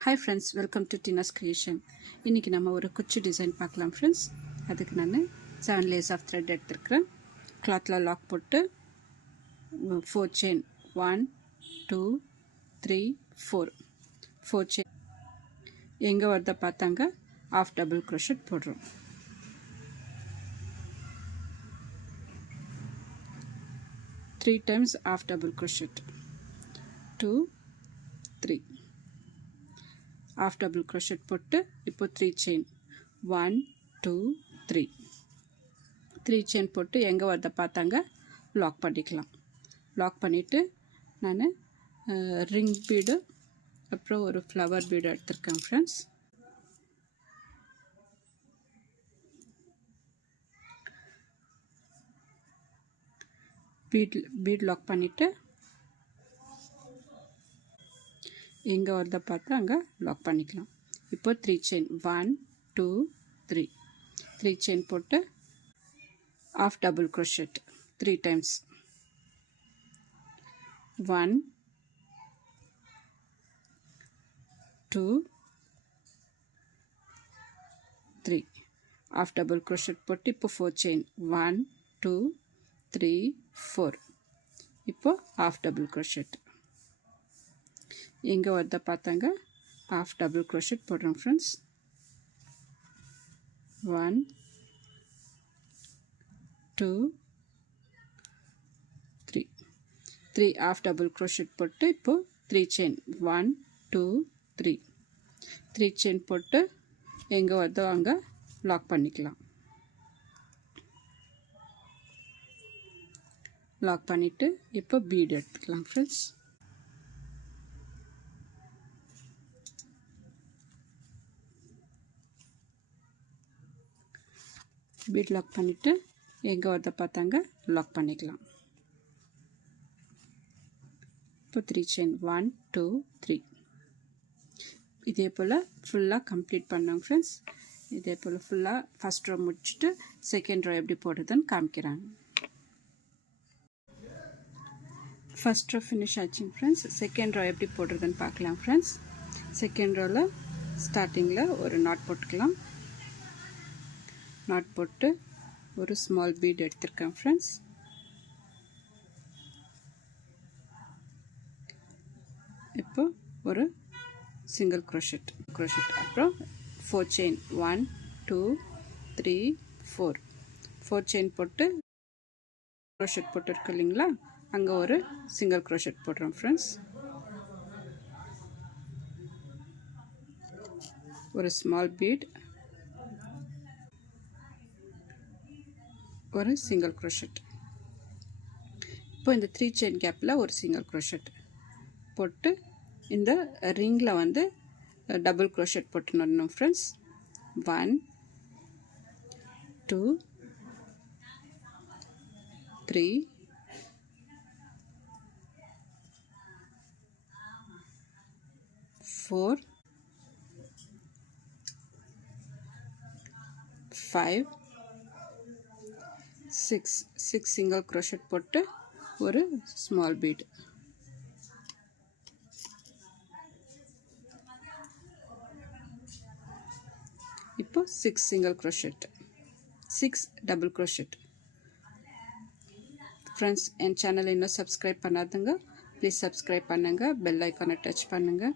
Hi friends, welcome to Tina's Creation. இன்னைக்கு நம்ம ஒரு குச்சி டிசைன் பார்க்கலாம் ஃப்ரெண்ட்ஸ். அதுக்கு நான் 7 layers of thread எடுத்துக்கிறேன். கிளாத்ல லாக் போட்டு 4 chain 1 2 3 4 chain எங்க வரத பார்த்தாங்க half double crochet போடுறோம். 3 times half double crochet 2 3 half double crochet போட்டு இப்போ 3 chain 1 2 3 3 chain போட்டு எங்க வரத பார்த்தாங்க லாக் பண்ணிக்கலாம். லாக் பண்ணிட்டு நான் ரிங் பீடு அப்புறம் ஒரு ஃப்ளவர் பீடு எடுத்துர்க்கேன் फ्रेंड्स. பீட் லாக் பண்ணிட்டு எங்க வரத பார்த்து அங்க லாக் பண்ணிக்கலாம். இப்போ 3 chain 1 2 3 3 chain போட்டு half double crochet 3 times 1 2 3 half double crochet போட்டு இப்போ 4 chain 1 2 3 4 இப்போ half double crochet எங்க வரத பார்த்தாங்க half double crochet போடுறோம் फ्रेंड्स. 1 2 3 3 half double crochet போட்டு இப்போ 3 chain 1 2 3 3 chain போட்டு எங்க வரதோ அங்க லாக் பண்ணிக்கலாம். லாக் பண்ணிட்டு இப்போ பீட் எடுத்துக்கலாம் फ्रेंड्स. பீட் லாக் பண்ணிட்டு எங்க வரத பார்த்தாங்க லாக் பண்ணிக்கலாம். இப்போ 3 chain 1 2 3 இதே போல ஃபுல்லா கம்ப்ளீட் பண்ணோம் फ्रेंड्स. இதே போல ஃபுல்லா ஃபர்ஸ்ட் ரோ முடிச்சிட்டு செகண்ட் ரோ எப்படி போடுறதுன்னு காமிக்கிறேன். ஃபர்ஸ்ட் ரோ ஃபினிஷ் ஆச்சு फ्रेंड्स. செகண்ட் ரோ எப்படி போடுறதுன்னு பார்க்கலாம் फ्रेंड्स. செகண்ட் ரோல ஸ்டார்டிங்ல ஒரு நாட் போட்டுக்கலாம். நாட் போட்டு ஒரு ஸ்மால் பீட் எடுத்துர்க்கேன் फ्रेंड्स. இப்போ ஒரு சிங்கிள் crochet அப்புறம் 4 chain 1 2 3 4 4 chain போட்டு crochet போட்டுருக்கு இல்லைங்களா, அங்க ஒரு சிங்கிள் crochet போடுறோம் फ्रेंड्स. ஒரு ஸ்மால் பீட் ஒரு சிங்கிள் crochet. இப்போ இந்த 3 chain கேப்ல ஒரு சிங்கிள் crochet போட்டு இந்த ரிங்ல வந்து டபுள் crochet போட்டுறணும் फ्रेंड्स. 1 2 3 4 5 6 single crochet போட்டு ஒரு small bead. இப்போ 6 single crochet 6 double crochet. friends, என் சேனலை இன்னும் சப்ஸ்கிரைப் பண்ணாதவங்க ப்ளீஸ் சப்ஸ்கிரைப் பண்ணுங்க. பெல் ஐகானை டச் பண்ணுங்க.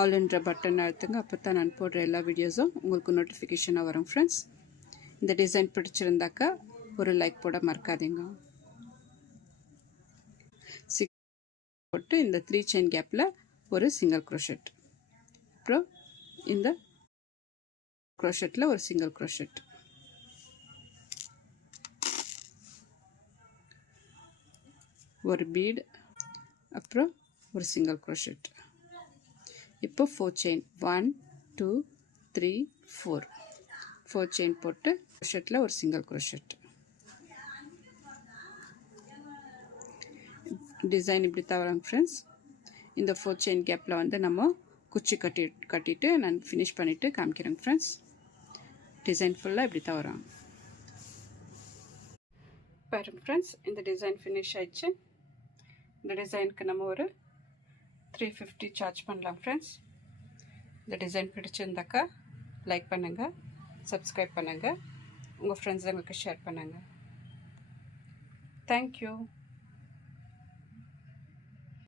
ஆல் என்ற பட்டன் அழுத்துங்க. அப்பதான் நான் போடுற எல்லா வீடியோஸும் உங்களுக்கு நோட்டிஃபிகேஷனாக வரும் फ्रेंड्स. இந்த டிசைன் பிடிச்சிருந்தாக்கா ஒரு லைக் போட மறக்காதீங்க. 6 போட்டு இந்த 3 chain கேப்ல ஒரு சிங்கிள் crochet, அப்புறம் இந்த crochetல ஒரு சிங்கிள் crochet, ஒரு பீட், அப்புறம் ஒரு சிங்கிள் crochet. இப்போ 4 chain 1 2 3 4 chain போட்டு crochetல ஒரு சிங்கிள் crochet. டிசைன் இப்படி தான் வரும் फ्रेंड्स. இந்த 4 chain கேப்ல வந்து நம்ம குச்சி கட்டிட்டு நான் ஃபினிஷ் பண்ணிட்டு காமிக்கிறேன் फ्रेंड्स. டிசைன் ஃபுல்லா இப்படி தான் வரும். பாருங்க फ्रेंड्स, இந்த டிசைன் ஃபினிஷ் ஆயிடுச்சு. இந்த டிசைனுக்கு நம்ம ஒரு 350 சார்ஜ் பண்ணலாம் फ्रेंड्स. இந்த டிசைன் பிடிச்சிருந்தாக்கா லைக் பண்ணுங்கள், சப்ஸ்கிரைப் பண்ணுங்கள், உங்கள் ஃப்ரெண்ட்ஸுங்களுக்கு ஷேர் பண்ணுங்கள். தேங்க்யூ.